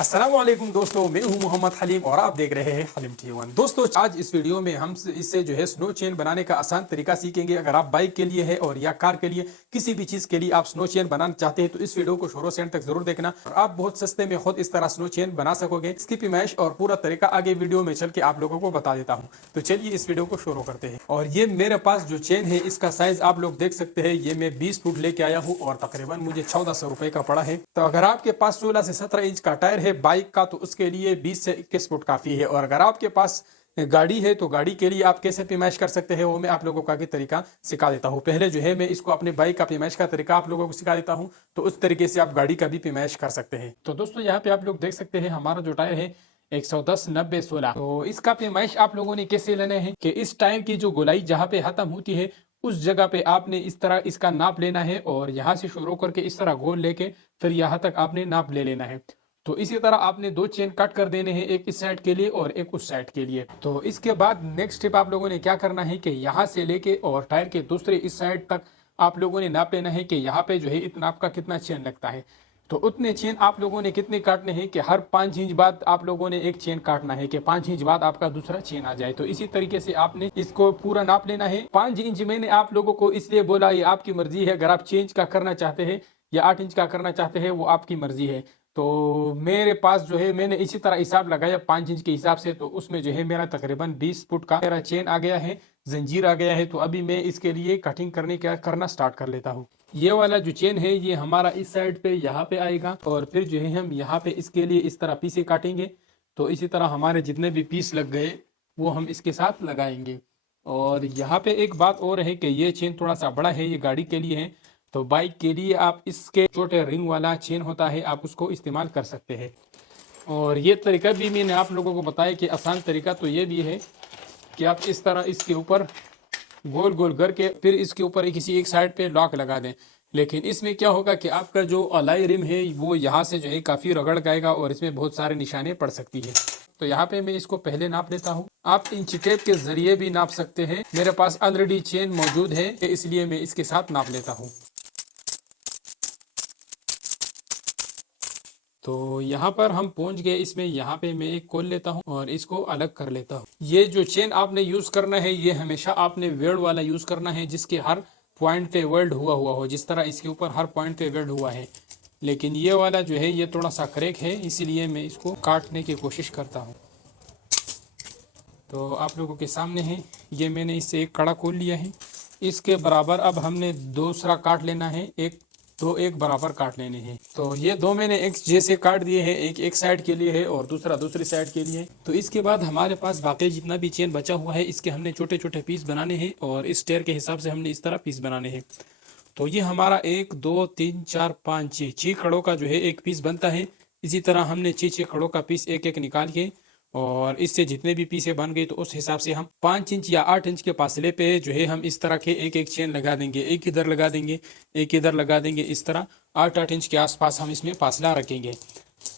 अस्सलाम वालेकुम दोस्तों, मैं हूं मोहम्मद हलीम और आप देख रहे हैं हलीम टी1। दोस्तों, आज इस वीडियो में हम इससे जो है स्नो चेन बनाने का आसान तरीका सीखेंगे। अगर आप बाइक के लिए है और या कार के लिए किसी भी चीज़ के लिए आप स्नो चेन बनाना चाहते हैं तो इस वीडियो को शुरू से एंड तक जरूर देखना और आप बहुत सस्ते में खुद इस तरह स्नो चेन बना सकोगे। इसकी पैमाइश और पूरा तरीका आगे वीडियो में चल के आप लोगों को बता देता हूँ। तो चलिए इस वीडियो को शुरू करते हैं। और ये मेरे पास जो चेन है इसका साइज आप लोग देख सकते हैं। ये मैं 20 फुट लेके आया हूँ और तकरीबन मुझे 1400 रुपए का पड़ा है। तो अगर आपके पास 16 से 17 इंच का टायर है बाइक का तो उसके लिए 20 से 21 फुट काफ़ी है। और अगर आपके पास गाड़ी है तो गाड़ी के लिए आप कैसे पैमाइश कर सकते हैं वो मैं आप लोगों का आगे तरीका सिखा देता हूँ। पहले जो है मैं इसको अपने बाइक का पैमाइश का तरीका आप लोगों को सिखा देता हूँ, तो उस तरीके से आप गाड़ी का भी पैमाइश कर सकते हैं। तो दोस्तों, यहाँ पे आप लोग देख सकते हैं हमारा जो टायर है 110 90 16। तो इसका पैमाइश आप लोगों ने कैसे लेना है कि इस टायर की जो गोलाई जहाँ पे खत्म होती है उस जगह पे आपने इस तरह इसका नाप लेना है और यहाँ से शुरू करके इस तरह गोल लेके फिर यहाँ तक आपने नाप ले लेना है। तो इसी तरह आपने दो चेन कट कर देने हैं, एक इस साइड के लिए और एक उस साइड के लिए। तो इसके बाद नेक्स्ट स्टेप आप लोगों ने क्या करना है कि यहाँ से लेके और टायर के दूसरे इस साइड तक आप लोगों ने नाप लेना है कि यहाँ पे जो है इतना आपका कितना चेन लगता है। तो उतने चेन आप लोगों ने कितने काटने हैं कि हर 5 इंच बाद आप लोगों ने एक चेन काटना है कि 5 इंच बाद आपका दूसरा चेन आ जाए। तो इसी तरीके से आपने इसको पूरा नाप लेना है। 5 इंच मैंने आप लोगों को इसलिए बोला, ये आपकी मर्जी है, अगर आप चेंज का करना चाहते हैं या 8 इंच का करना चाहते हैं वो आपकी मर्जी है। तो मेरे पास जो है मैंने इसी तरह हिसाब लगाया 5 इंच के हिसाब से, तो उसमें जो है मेरा तकरीबन 20 फुट का मेरा चेन आ गया है, जंजीर आ गया है। तो अभी मैं इसके लिए कटिंग करना स्टार्ट कर लेता हूँ। ये वाला जो चेन है ये हमारा इस साइड पे यहाँ पे आएगा और फिर जो है हम यहाँ पे इसके लिए इस तरह पीसे काटेंगे। तो इसी तरह हमारे जितने भी पीस लग गए वो हम इसके साथ लगाएंगे। और यहाँ पे एक बात और है कि ये चेन थोड़ा सा बड़ा है, ये गाड़ी के लिए है। तो बाइक के लिए आप इसके छोटे रिंग वाला चेन होता है आप उसको इस्तेमाल कर सकते हैं। और ये तरीका भी मैंने आप लोगों को बताया कि आसान तरीका तो ये भी है कि आप इस तरह इसके ऊपर गोल गोल करके फिर इसके ऊपर किसी एक साइड पे लॉक लगा दें। लेकिन इसमें क्या होगा कि आपका जो अलाई रिम है वो यहाँ से जो है काफ़ी रगड़ जाएगा और इसमें बहुत सारे निशाने पड़ सकती है। तो यहाँ पे मैं इसको पहले नाप लेता हूँ। आप इंची टेप के जरिए भी नाप सकते हैं, मेरे पास ऑलरेडी चेन मौजूद है इसलिए मैं इसके साथ नाप लेता हूँ। तो यहाँ पर हम पहुंच गए। इसमें यहाँ पे मैं एक खोल लेता हूँ और इसको अलग कर लेता हूँ। ये जो चेन आपने यूज करना है ये हमेशा आपने वेल्ड वाला यूज करना है जिसके हर पॉइंट पे वेल्ड हुआ हो, जिस तरह इसके ऊपर हर पॉइंट पे वेल्ड हुआ है। लेकिन ये वाला जो है ये थोड़ा सा क्रैक है इसीलिए मैं इसको काटने की कोशिश करता हूँ। तो आप लोगों के सामने है, ये मैंने इससे एक कड़ा खोल लिया है। इसके बराबर अब हमने दूसरा काट लेना है, एक बराबर काट लेने हैं। तो ये दो मैंने एक जैसे काट दिए हैं, एक साइड के लिए है और दूसरा दूसरी साइड के लिए। तो इसके बाद हमारे पास बाकी जितना भी चेन बचा हुआ है इसके हमने छोटे छोटे पीस बनाने हैं और इस टेयर के हिसाब से हमने इस तरह पीस बनाने हैं। तो ये हमारा 1 2 3 4 5 6 कड़ों का जो है एक पीस बनता है। इसी तरह हमने 6 कड़ों का पीस एक एक निकाल के और इससे जितने भी पीसे बन गए तो उस हिसाब से हम 5 इंच या 8 इंच के फासले पे जो है हम इस तरह के एक एक चेन लगा देंगे। एक इधर लगा देंगे, एक इधर लगा देंगे। इस तरह 8-8 इंच के आसपास हम इसमें फासला रखेंगे।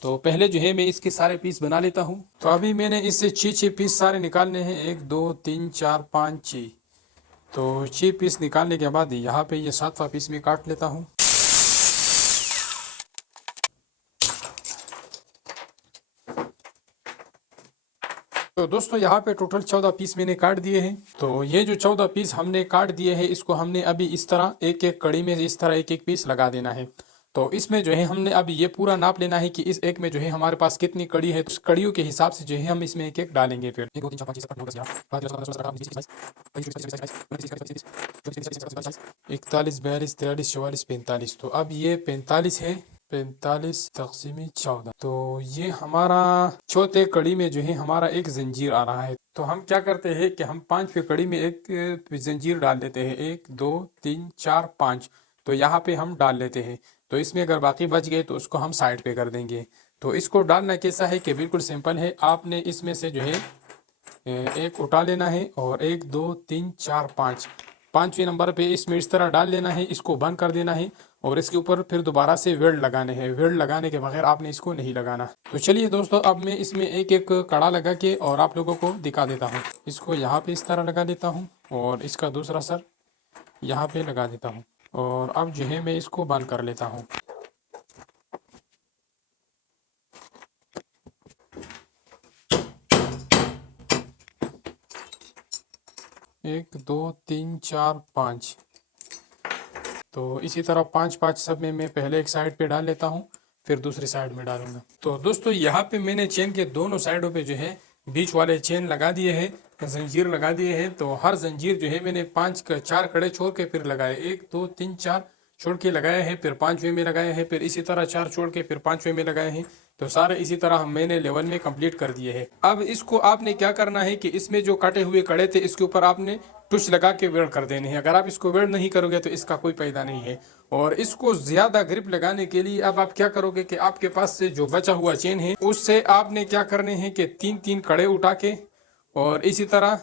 तो पहले जो है मैं इसके सारे पीस बना लेता हूँ। तो अभी मैंने इससे 6 पीस सारे निकालने हैं, 1 2 3 4 5 6। तो 6 पीस निकालने के बाद यहाँ पे ये 7वां पीस में काट लेता हूँ। तो दोस्तों, यहाँ पे टोटल 14 पीस मैंने काट दिए हैं। तो ये जो 14 पीस हमने काट दिए हैं इसको हमने अभी इस तरह एक एक कड़ी में इस तरह एक एक पीस लगा देना है। तो इसमें जो है हमने अभी ये पूरा नाप लेना है कि इस एक में जो है हमारे पास कितनी कड़ी है। तो उस कड़ियों के हिसाब से जो है हम इसमें एक एक डालेंगे। फिर 1 2 3 4 5 6 7 8 9 10 41 42 43 44 45। तो अब ये 45 है, 45 तक़सीम 14। तो ये हमारा चौथे कड़ी में जो है हमारा एक जंजीर आ रहा है। तो हम क्या करते हैं कि हम 5वीं कड़ी में एक जंजीर डाल देते हैं, 1 2 3 4 5। तो यहाँ पे हम डाल लेते हैं। तो इसमें अगर बाकी बच गए तो उसको हम साइड पे कर देंगे। तो इसको डालना कैसा है कि बिल्कुल सिंपल है। आपने इसमें से जो है एक उठा लेना है और 1 2 3 4 5 5वें नंबर पे इसमें इस तरह डाल लेना है, इसको बंद कर देना है और इसके ऊपर फिर दोबारा से वेल्ड लगाने हैं। वेल्ड लगाने के बगैर आपने इसको नहीं लगाना। तो चलिए दोस्तों, अब मैं इसमें एक एक कड़ा लगा के और आप लोगों को दिखा देता हूँ। इसको यहाँ पे इस तरह लगा देता हूँ और इसका दूसरा सर यहाँ पे लगा देता हूँ और अब जो है मैं इसको बंद कर लेता हूँ। 1 2 3 4 5। तो इसी तरह 5 5 सब में मैं पहले एक साइड पे डाल लेता हूँ, फिर दूसरी साइड में डालूंगा। तो दोस्तों यहाँ पे मैंने चेन के दोनों साइडों पे जो है बीच वाले चेन लगा दिए हैं, जंजीर लगा दिए हैं। तो हर जंजीर जो है मैंने 4 कड़े छोड़ के फिर लगाए, 1 2 3 4 छोड़ के लगाए हैं, फिर 5वें में लगाए हैं, फिर इसी तरह 4 छोड़ के फिर 5वें में लगाए हैं। तो सारे इसी तरह मैंने लेवल में कंप्लीट कर दिए हैं। अब इसको आपने क्या करना है कि इसमें जो काटे हुए कड़े थे इसके ऊपर आपने टुच लगा के वेल्ड कर देने हैं। अगर आप इसको वेल्ड नहीं करोगे तो इसका कोई फायदा नहीं है। और इसको ज्यादा ग्रिप लगाने के लिए अब आप क्या करोगे कि आपके पास से जो बचा हुआ चेन है उससे आपने क्या करने हैं कि 3 3 कड़े उठा के और इसी तरह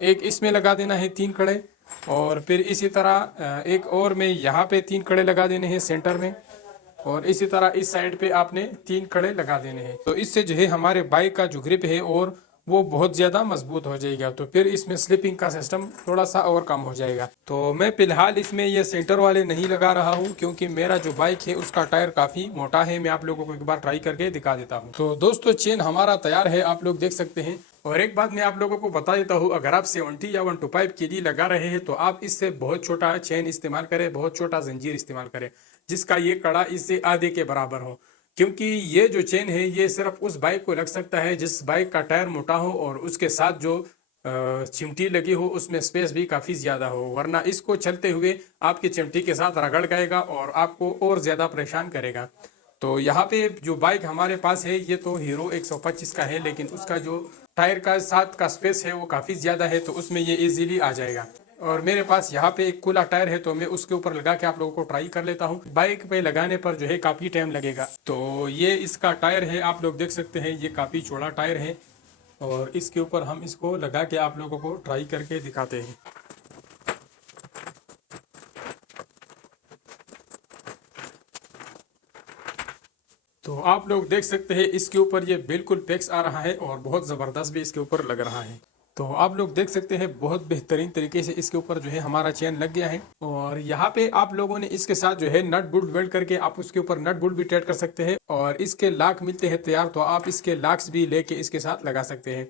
एक इसमें लगा देना है 3 कड़े, और फिर इसी तरह एक और में यहाँ पे 3 कड़े लगा देने हैं सेंटर में, और इसी तरह इस साइड पे आपने 3 कड़े लगा देने हैं। तो इससे जो है हमारे बाइक का जो ग्रिप है और वो बहुत ज़्यादा मजबूत हो जाएगा। तो फिर इसमें स्लिपिंग का सिस्टम थोड़ा सा और कम हो जाएगा। तो मैं फिलहाल इसमें ये सेंटर वाले नहीं लगा रहा हूँ क्योंकि मेरा जो बाइक है उसका टायर काफ़ी मोटा है। मैं आप लोगों को एक बार ट्राई करके दिखा देता हूँ। तो दोस्तों चेन हमारा तैयार है, आप लोग देख सकते हैं। और एक बात मैं आप लोगों को बता देता हूँ, अगर आप 70 या 125 के लिए लगा रहे हैं तो आप इससे बहुत छोटा चेन इस्तेमाल करें, बहुत छोटा जंजीर इस्तेमाल करें जिसका ये कड़ा इससे आधे के बराबर हो। क्योंकि ये जो चेन है ये सिर्फ उस बाइक को लग सकता है जिस बाइक का टायर मोटा हो और उसके साथ जो चिमटी लगी हो उसमें स्पेस भी काफ़ी ज़्यादा हो, वरना इसको चलते हुए आपकी चिमटी के साथ रगड़ गएगा और आपको और ज़्यादा परेशान करेगा। तो यहाँ पे जो बाइक हमारे पास है ये तो हीरो 125 का है, लेकिन उसका जो टायर का साथ का स्पेस है वो काफ़ी ज़्यादा है, तो उसमें ये इजीली आ जाएगा। और मेरे पास यहाँ पे एक खुला टायर है तो मैं उसके ऊपर लगा के आप लोगों को ट्राई कर लेता हूँ। बाइक पे लगाने पर जो है काफ़ी टाइम लगेगा। तो ये इसका टायर है, आप लोग देख सकते हैं ये काफ़ी चौड़ा टायर है, और इसके ऊपर हम इसको लगा के आप लोगों को ट्राई करके दिखाते हैं। तो आप लोग देख सकते हैं इसके ऊपर ये बिल्कुल पैक्स आ रहा है और बहुत ज़बरदस्त भी इसके ऊपर लग रहा है। तो आप लोग देख सकते हैं बहुत बेहतरीन तरीके से इसके ऊपर जो है हमारा चेन लग गया है। और यहाँ पे आप लोगों ने इसके साथ जो है नट बोल्ट वेल्ड करके आप उसके ऊपर नट बोल्ट भी टाइट कर सकते हैं, और इसके लाक मिलते हैं तैयार, तो आप इसके लाक्स भी लेके इसके साथ लगा सकते हैं।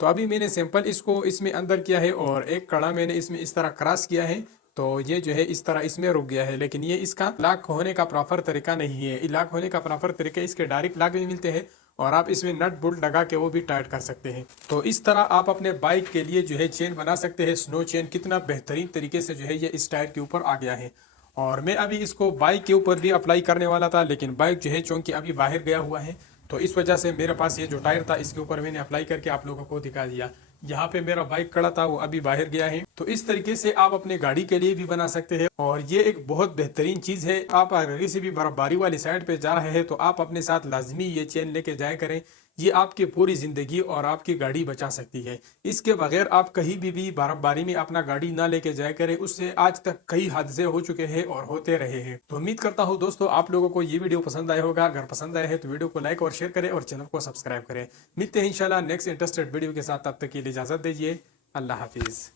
तो अभी मैंने सिंपल इसको इसमें अंदर किया है और एक कड़ा मैंने इसमें इस तरह क्रॉस किया है, तो ये जो है इस तरह इसमें रुक गया है। लेकिन ये इसका लॉक होने का प्रॉपर तरीका नहीं है। लॉक होने का प्रॉपर तरीका इसके डायरेक्ट लॉक भी मिलते हैं और आप इसमें नट बोल्ट लगा के वो भी टाइट कर सकते हैं। तो इस तरह आप अपने बाइक के लिए जो है चेन बना सकते हैं। स्नो चेन कितना बेहतरीन तरीके से जो है ये इस टायर के ऊपर आ गया है। और मैं अभी इसको बाइक के ऊपर भी अप्लाई करने वाला था, लेकिन बाइक जो है चूंकि अभी बाहर गया हुआ है तो इस वजह से मेरे पास ये जो टायर था इसके ऊपर मैंने अप्लाई करके आप लोगों को दिखा दिया। यहाँ पे मेरा बाइक खड़ा था वो अभी बाहर गया है। तो इस तरीके से आप अपने गाड़ी के लिए भी बना सकते हैं और ये एक बहुत बेहतरीन चीज है। आप अगर किसी भी बर्फबारी वाली साइड पे जा रहे हैं तो आप अपने साथ लाजमी ये चेन लेके जाया करें। ये आपकी पूरी जिंदगी और आपकी गाड़ी बचा सकती है। इसके बगैर आप कहीं भी बर्फबारी में अपना गाड़ी ना लेके जाया करें। उससे आज तक कई हादसे हो चुके हैं और होते रहे हैं। तो उम्मीद करता हूँ दोस्तों आप लोगों को ये वीडियो पसंद आया होगा। अगर पसंद आया है तो वीडियो को लाइक और शेयर करें और चैनल को सब्सक्राइब करें। मिलते हैं इंशाल्लाह नेक्स्ट इंटरेस्टेड वीडियो के साथ, तब तक के लिए इजाजत दीजिए। अल्लाह हाफिज।